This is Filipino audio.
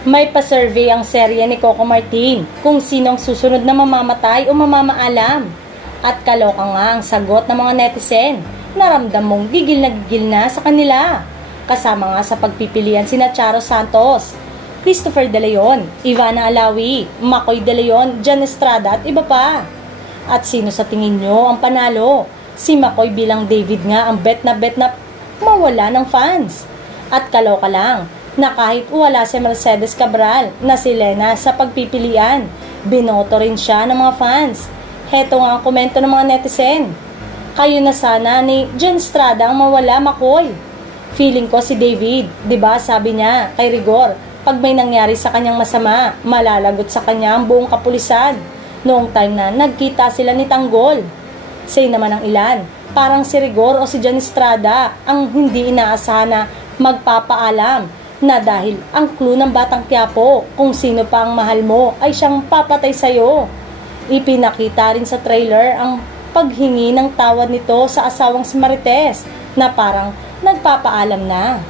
May pa-survey ang serye ni Coco Martin kung sinong susunod na mamamatay o mamamaalam. At kaloka nga ang sagot ng mga netizen. Naramdam mong gigil na sa kanila. Kasama nga sa pagpipilian sina Charo Santos, Christopher De Leon, Ivana Alawi, Makoy De Leon, Jan Estrada at iba pa. At sino sa tingin nyo ang panalo? Si Makoy bilang David nga ang bet na mawala ng fans. At kaloka lang na kahit wala si Mercedes Cabral na si Lena sa pagpipilian, binoto rin siya ng mga fans. Heto nga ang komento ng mga netizen. Kayo na sana ni Jan Estrada ang mawala, Makoy. Feeling ko si David, 'di ba sabi niya kay Rigor, pag may nangyari sa kanyang masama, malalagot sa kanya ang buong kapulisan. Noong time na nagkita sila ni Tanggol. Say naman ang ilan, parang si Rigor o si Jan Estrada ang hindi inaasahan na magpapaalam na dahil ang clue ng Batang Quiapo kung sino pa ang mahal mo ay siyang papatay sa'yo. Ipinakita rin sa trailer ang paghingi ng tawad nito sa asawang si Marites na parang nagpapaalam na.